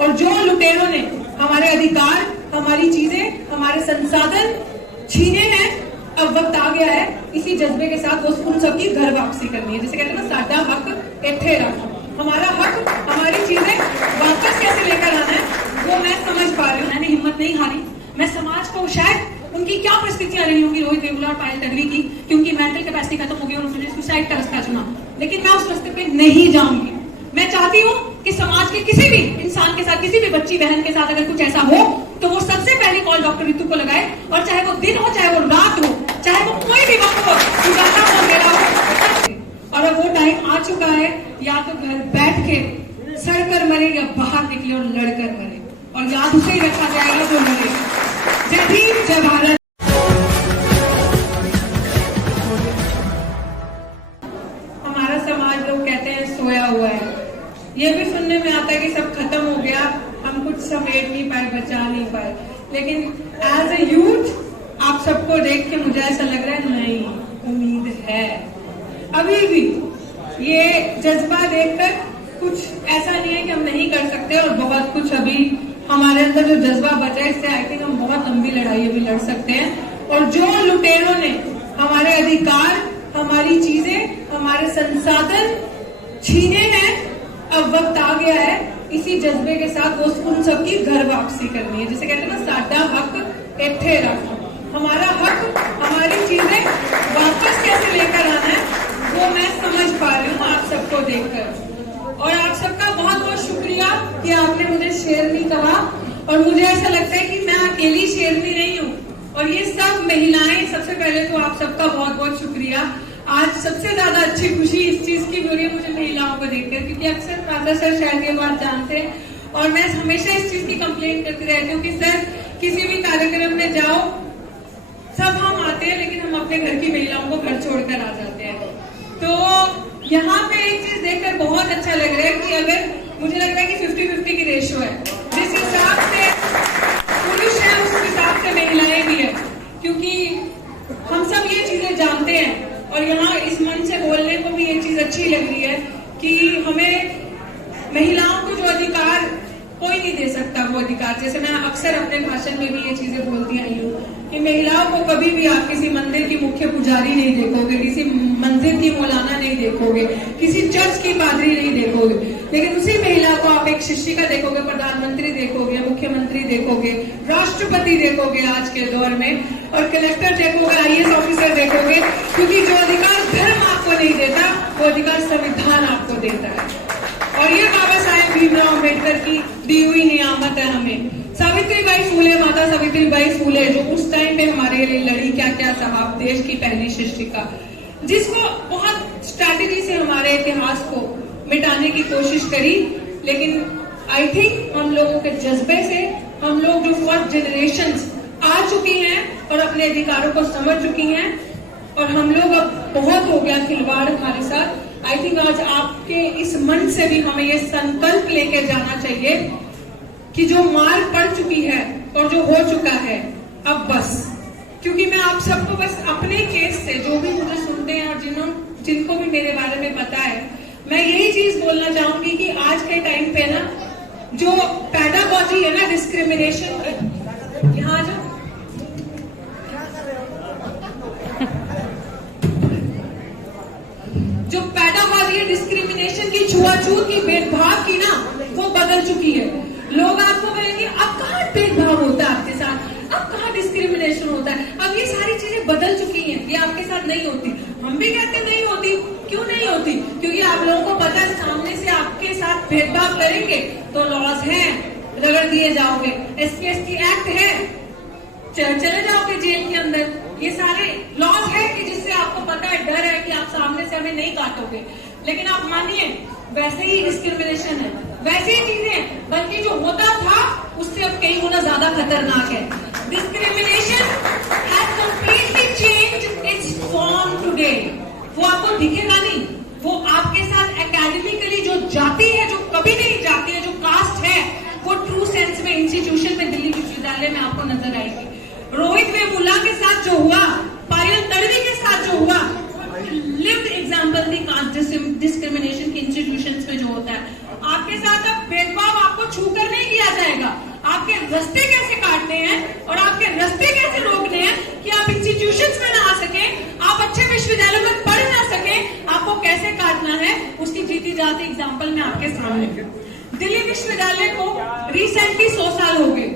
और जो लुटेरों ने हमारे अधिकार, हमारी चीजें, हमारे संसाधन छीने हैं, अब वक्त आ गया है इसी जज्बे के साथ वो उन सबकी घर वापसी करनी है। जैसे कहते हैं ना, साडा हक इत्थे रख, हमारा हक, हमारी चीजें वापस कैसे लेकर आना है वो मैं समझ पा रही हूँ। मैंने हिम्मत नहीं हारी। मैं समाज को, शायद उनकी क्या परिस्थितियां रही होंगी रोहित वेमुला और पायल तडवी की, क्योंकि मेंटल कैपेसिटी खत्म हो गई और उन्होंने सुसाइड का रास्ता चुना, लेकिन मैं उस रास्ते पे नहीं जाऊंगी। मैं चाहती हूँ कि समाज के किसी भी इंसान के साथ, किसी भी बच्ची बहन के साथ अगर कुछ ऐसा हो तो वो सबसे पहले कॉल डॉक्टर रितु को लगाए, और चाहे वो दिन हो, चाहे वो रात हो, चाहे वो कोई भी वक्त हो, उजाला हो, मेरा हो। और अब वो टाइम आ चुका है, या तो घर बैठ के सड़कर मरे या बाहर निकले और लड़कर मरे, और याद उसे ही रखा जाएगा जो लड़े। जय भीम, जय भारत। हमारा समाज, लोग कहते हैं, सोया हुआ है। ये भी सुनने में आता है कि सब खत्म हो गया, हम कुछ समेट नहीं पाए, बचा नहीं पाए, लेकिन एज ए यूथ आप सबको देख के मुझे ऐसा लग रहा है नहीं, उम्मीद है अभी भी। ये जज्बा देखकर कुछ ऐसा नहीं है कि हम नहीं कर सकते, और बहुत कुछ अभी हमारे अंदर जो जज्बा बचा है, इससे आई थिंक हम बहुत लंबी लड़ाई अभी लड़ सकते हैं। और जो लुटेरों ने हमारे अधिकार, हमारी चीजें, हमारे संसाधन छीने हैं, अब वक्त आ गया है इसी जज्बे के साथ वो उन सबकी घर वापसी करनी है। जैसे कहते हैं ना, साडा हक इत्थे रख, हमारा हक, हमारी चीजें वापस कैसे लेकर आना है वो मैं समझ पा रही हूँ आप सबको देखकर। और आप सबका बहुत बहुत शुक्रिया कि आपने मुझे शेरनी कहा, और मुझे ऐसा लगता है कि मैं अकेली शेरनी नहीं हूँ, और ये सब महिलाएं। सबसे पहले तो आप सबका बहुत बहुत शुक्रिया। आज सबसे ज्यादा अच्छी खुशी इस चीज की हो रही है मुझे महिलाओं को देखकर, क्योंकि अक्सर प्राचा सर शायद ये बात जानते हैं, और मैं हमेशा इस चीज की कंप्लेंट करती रहती हूँ कि सर किसी भी कार्यक्रम में जाओ, सब हम आते हैं लेकिन हम अपने घर की महिलाओं को घर छोड़कर आ जाते हैं। तो यहाँ पे एक चीज देखकर बहुत अच्छा लग रहा है कि अगर मुझे लग रहा है कि 50-50 की रेशो है, जिस हिसाब से पुरुष है उस हिसाब से महिलाएं भी है, क्योंकि हम सब ये चीजें जानते हैं। और यहाँ इस मंच से बोलने को भी ये चीज अच्छी लग रही है कि हमें महिलाओं को जो अधिकार कोई नहीं दे सकता, वो अधिकार, जैसे मैं अक्सर अपने भाषण में भी ये चीजें बोलती आई हूँ कि महिलाओं को कभी भी आप किसी मंदिर की मुख्य पुजारी नहीं देखोगे, किसी मंदिर की मौलाना नहीं देखोगे, किसी चर्च की पादरी नहीं देखोगे, लेकिन उसी महिला को आप एक शिक्षिका देखोगे, प्रधानमंत्री देखोगे, मुख्यमंत्री देखोगे, राष्ट्रपति देखोगे आज के दौर में, और कलेक्टर देखोगे, IAS ऑफिसर देखोगे, क्योंकि जो अधिकार धर्म आपको नहीं देता वो अधिकार संविधान आपको देता है। और ये बाबा साहेब भीमराव अम्बेडकर की दी हुई नियामत है हमें। सावित्रीबाई फूले, माता सावित्रीबाई फूले, जो उस टाइम पे हमारे लिए लड़ी, क्या क्या साहब, देश की पहली शिक्षिका, जिसको बहुत स्ट्रैटेजी से हमारे इतिहास को मिटाने की कोशिश करी, लेकिन आई थिंक हम लोगों के जज्बे से हम लोग जो फर्स्ट जनरेशन आ चुकी हैं और अपने अधिकारों को समझ चुकी हैं, और हम लोग अब बहुत हो गया खिलवाड़ हमारे साथ। आई थिंक आज आपके इस मंच से भी हमें ये संकल्प लेकर जाना चाहिए कि जो मार पड़ चुकी है और जो हो चुका है, अब बस। क्योंकि मैं आप सबको बस अपने केस से, जो भी मुझे सुनते हैं और जिनको भी मेरे बारे में पता है, मैं यही चीज बोलना चाहूंगी कि आज के टाइम पे ना जो पैडागॉजी है ना, डिस्क्रिमिनेशन, यहाँ जो पैडागॉजी है डिस्क्रिमिनेशन की, छुआछूत की, भेदभाव की ना, वो बदल चुकी है। लोग आपको कहेंगे अब कहाँ भेदभाव होता है आपके साथ, अब कहाँ डिस्क्रिमिनेशन होता है, अब ये सारी चीजें बदल चुकी हैं, ये आपके साथ नहीं होती। हम भी कहते नहीं होती, क्यों नहीं होती? क्योंकि आप लोगों को पता है सामने से आपके साथ भेदभाव करेंगे तो लॉस है, रगड़ दिए जाओगे, SC/ST एक्ट है, चले जाओगे जेल के अंदर, ये सारे लॉस है कि जिससे आपको पता है, डर है कि आप सामने से हमें नहीं काटोगे। लेकिन आप मानिए वैसे ही डिस्क्रिमिनेशन है, वैसे ही चीजें, बल्कि जो होता था उससे अब कई गुना ज्यादा खतरनाक है। Discrimination has completely changed it's form today. वो आपको दिखेगा नहीं, वो आपके साथ एकेडमिकली जो जाती है, जो कभी नहीं जाती है, जो कास्ट है, वो ट्रू सेंस में इंस्टीट्यूशन में दिल्ली विश्वविद्यालय में आपको नजर आएगी। रोहित वेमुला के साथ जो हुआ, पायल तडवी के साथ जो हुआ, लिव्ड एग्जाम्पल थी कास्ट डिस्क्रिमिनेशन की इंस्टीट्यूशंस में जो होता है। आपके साथ अब भेदभाव आपको छूकर नहीं किया रास्ते कैसे काटने हैं और आपके रास्ते कैसे रोकने हैं कि आप इंस्टीट्यूशंस में ना आ सके, आप अच्छे विश्वविद्यालयों में पढ़ ना सके, आपको कैसे काटना है, उसकी जीती जाती एग्जाम्पल मैं आपके सामने। दिल्ली विश्वविद्यालय को रिसेंटली 100 साल हो गए।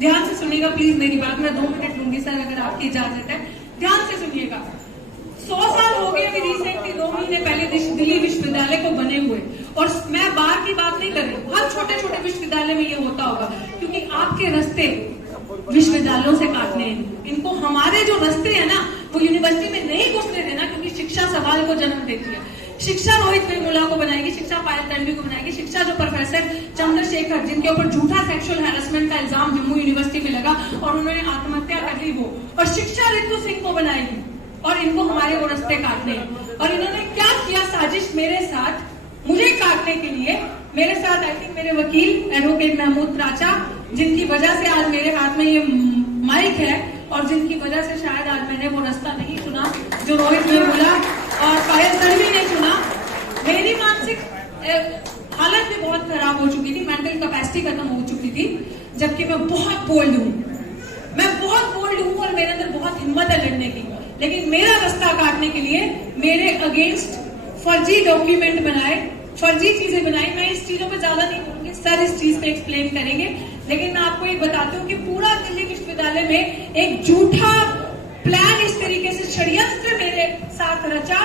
ध्यान से सुनिएगा प्लीज मेरी बात, मैं 2 मिनट लूंगी सर अगर आपकी इजाजत है, ध्यान से सुनिएगा। 100 साल हो गए अभी रिसेंटली 2 महीने पहले दिल्ली विश्वविद्यालय को बने हुए, और मैं बाहर की बात नहीं कर रही हूँ, हर छोटे छोटे विश्वविद्यालय में ये होता होगा, क्योंकि आपके रास्ते विश्वविद्यालयों से काटने हैं। इनको हमारे जो रास्ते है ना वो यूनिवर्सिटी में नहीं घुसने देना, क्योंकि शिक्षा सवाल को जन्म देती है। शिक्षा रोहित वेमुला को बनाएगी, शिक्षा पायल तन्वी को बनाएगी, शिक्षा जो प्रोफेसर चंद्रशेखर जिनके ऊपर झूठा सेक्सुअल हैरेसमेंट का इल्जाम जम्मू यूनिवर्सिटी में लगा और उन्होंने आत्महत्या कर ली वो, और शिक्षा रितु सिंह को बनाएगी, और इनको हमारे वो रास्ते काटने हैं। और इन्होंने क्या किया साजिश मेरे साथ, मुझे काटने के लिए। मेरे साथ आई थिंक मेरे वकील एडवोकेट महमूद त्राचा, जिनकी वजह से आज मेरे हाथ में ये माइक है और जिनकी वजह से शायद आज मैंने वो रास्ता नहीं चुना जो रोहित वेमुला और पायल तन्वी ने चुना। मेरी मानसिक हालत भी बहुत खराब हो चुकी थी, मेंटल कैपेसिटी खत्म हो चुकी थी, जबकि मैं बहुत बोल्ड हूँ, मैं बहुत बोल्ड हूँ और मेरे अंदर बहुत हिम्मत है लड़ने की। लेकिन मेरा रास्ता काटने के लिए मेरे अगेंस्ट फर्जी डॉक्यूमेंट बनाए, फर्जी चीजें बनाई। मैं इस चीजों पे ज्यादा नहीं बोलूंगी, सर इस चीज पे एक्सप्लेन करेंगे, लेकिन मैं आपको एक बताती हूँ कि पूरा दिल्ली विश्वविद्यालय में एक झूठा प्लान, इस तरीके से षड्यंत्र मेरे साथ रचा,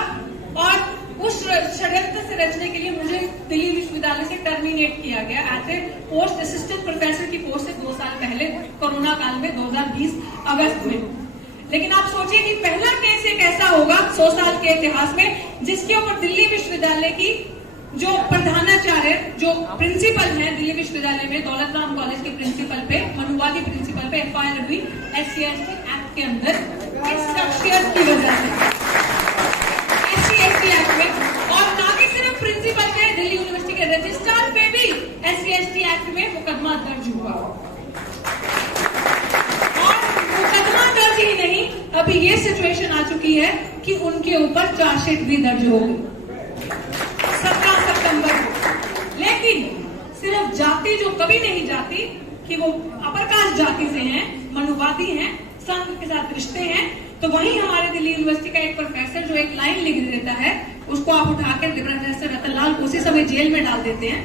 और उस षड्यंत्र से रचने के लिए मुझे दिल्ली विश्वविद्यालय से टर्मिनेट किया गया as a post assistant professor की पोस्ट से 2 साल पहले, कोरोना काल में 2020 अगस्त में। लेकिन आप सोचिए कि पहला केस एक ऐसा होगा 100 साल के इतिहास में जिसके ऊपर दिल्ली विश्वविद्यालय की जो प्रधानाचार्य, जो प्रिंसिपल है दिल्ली विश्वविद्यालय में, दौलत राम कॉलेज के प्रिंसिपल पे, मनुवादी प्रिंसिपल पे एफआईआर हुई SC एक्ट के अंदर इस शख्सियत की वजह से, SC एक्ट में। और ना कि सिर्फ प्रिंसिपल पे, दिल्ली यूनिवर्सिटी के रजिस्ट्रार पे भी SC एक्ट में मुकदमा दर्ज हुआ। और मुकदमा दर्ज ही नहीं, अभी ये सिचुएशन आ चुकी है कि उनके ऊपर चार्जशीट भी दर्ज हो गई 17 सितंबर को। लेकिन सिर्फ जाति जो कभी नहीं जाती कि वो अपर कास्ट जाति से हैं, मनुवादी हैं, संघ के साथ रिश्ते हैं, तो वहीं हमारे दिल्ली यूनिवर्सिटी का एक प्रोफेसर जो एक लाइन लिख देता है, उसको आप उठाकर प्रोफेसर रतनलाल को उसी समय जेल में डाल देते हैं।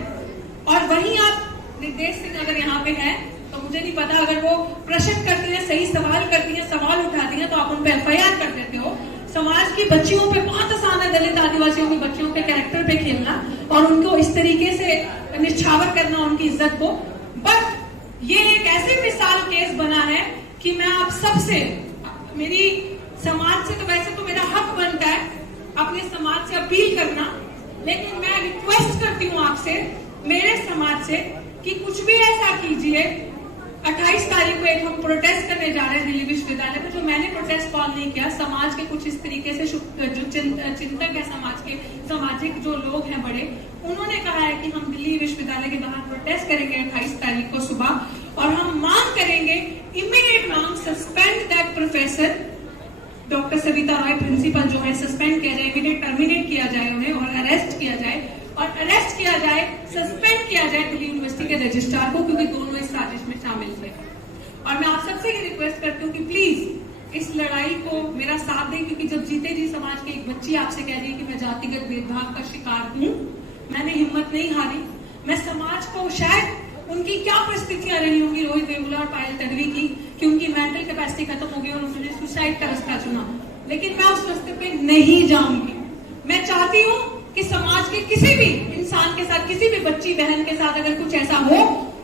और वहीं आप नितेश सिंह अगर यहाँ पे है तो मुझे नहीं पता, अगर वो प्रश्न करती है, सही सवाल करती है, सवाल उठाती है, तो आप उन पर FIR कर देते हो। समाज की बच्चियों पे बहुत आसान है, दलित आदिवासियों की बच्चियों के कैरेक्टर पे खेलना और उनको इस तरीके से निछावर करना उनकी इज्जत को। बट ये एक ऐसी मिसाल केस बना है कि मैं आप सबसे, मेरी समाज से, तो वैसे तो मेरा हक बनता है अपने समाज से अपील करना, लेकिन मैं रिक्वेस्ट करती हूँ आपसे, मेरे समाज से, कि कुछ भी ऐसा कीजिए। 28 तारीख को एक हम प्रोटेस्ट करने जा रहे हैं दिल्ली विश्वविद्यालय में, जो मैंने प्रोटेस्ट कॉल नहीं किया, समाज के कुछ इस तरीके से जो चिंतक है, समाज के सामाजिक जो लोग हैं बड़े, उन्होंने कहा है कि हम दिल्ली विश्वविद्यालय के बाहर प्रोटेस्ट करेंगे 28 तारीख को सुबह, और हम मांग करेंगे, इमीडिएट मांग, suspend that professor doctor Savita Roy, principal जो है, सस्पेंड किया जाए, इमीडिएट टर्मिनेट किया जाए उन्हें, और अरेस्ट किया जाए, और अरेस्ट किया जाए, सस्पेंड किया जाए दिल्ली यूनिवर्सिटी के रजिस्ट्रार को, क्योंकि दोनों इस साजिश में शामिल थे। और मैं आप सबसे ये रिक्वेस्ट करती हूँ कि प्लीज इस लड़ाई को मेरा साथ दें, क्योंकि जब जीते जी समाज की एक बच्ची आपसे कह रही है कि मैं जातिगत भेदभाव का शिकार हूँ, मैंने हिम्मत नहीं हारी। मैं समाज को, शायद उनकी क्या परिस्थितियां रही होंगी रोहित वेमुला और पायल तन्वी की, कि उनकी मेंटल कैपेसिटी खत्म हो गई और उन्होंने सुसाइड का रास्ता चुना, लेकिन मैं उस रास्ते पे नहीं जाऊंगी। मैं चाहती हूँ कि समाज के किसी भी इंसान के साथ, किसी भी बच्ची बहन के साथ अगर कुछ ऐसा हो,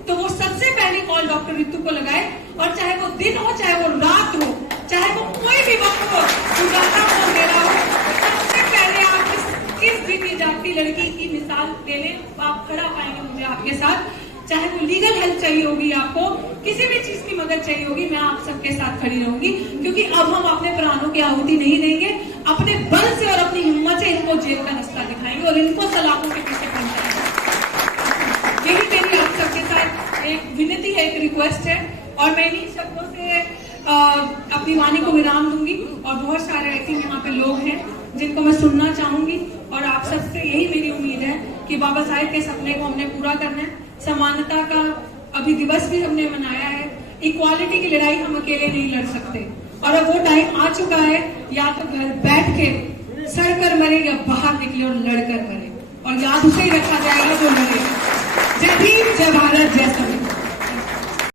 तो वो सबसे पहले कॉल डॉक्टर रितु को लगाए, और चाहे वो दिन हो, चाहे वो रात हो, चाहे वो कोई भी वक्त हो, उजाला हो, अंधेरा हो, सबसे पहले आप किस भी जाति लड़की की मिसाल ले लें, आप खड़ा पाएंगे मुझे आपके साथ। चाहे वो लीगल हेल्प चाहिए होगी, आपको किसी भी चीज की मदद चाहिए होगी, मैं आप सबके साथ खड़ी रहूंगी, क्योंकि अब हम अपने प्राणों की आहुति नहीं देंगे। अपने बल से और अपनी हिम्मत से इनको जेल का रास्ता दिखाएंगे और इनको सलाखों के पीछे पहुंचाएंगे। यही मेरी आप सबके साथ एक विनती है, एक रिक्वेस्ट है, और मैं इन्हीं शब्दों से अपनी वाणी को विराम दूंगी। और बहुत सारे ऐसे यहाँ पे लोग हैं जिनको मैं सुनना चाहूंगी, और आप सबसे यही मेरी उम्मीद है कि बाबा साहेब के सपने को हमने पूरा करना है। समानता का अभी दिवस भी हमने मनाया है। इक्वालिटी की लड़ाई हम अकेले नहीं लड़ सकते, और अब वो टाइम आ चुका है, या तो घर बैठ के सड़ कर मरे या बाहर निकले और लड़कर मरे, और याद उसे ही रखा जाएगा जो लड़े। जय भीम, जय भारत, जय संविधान।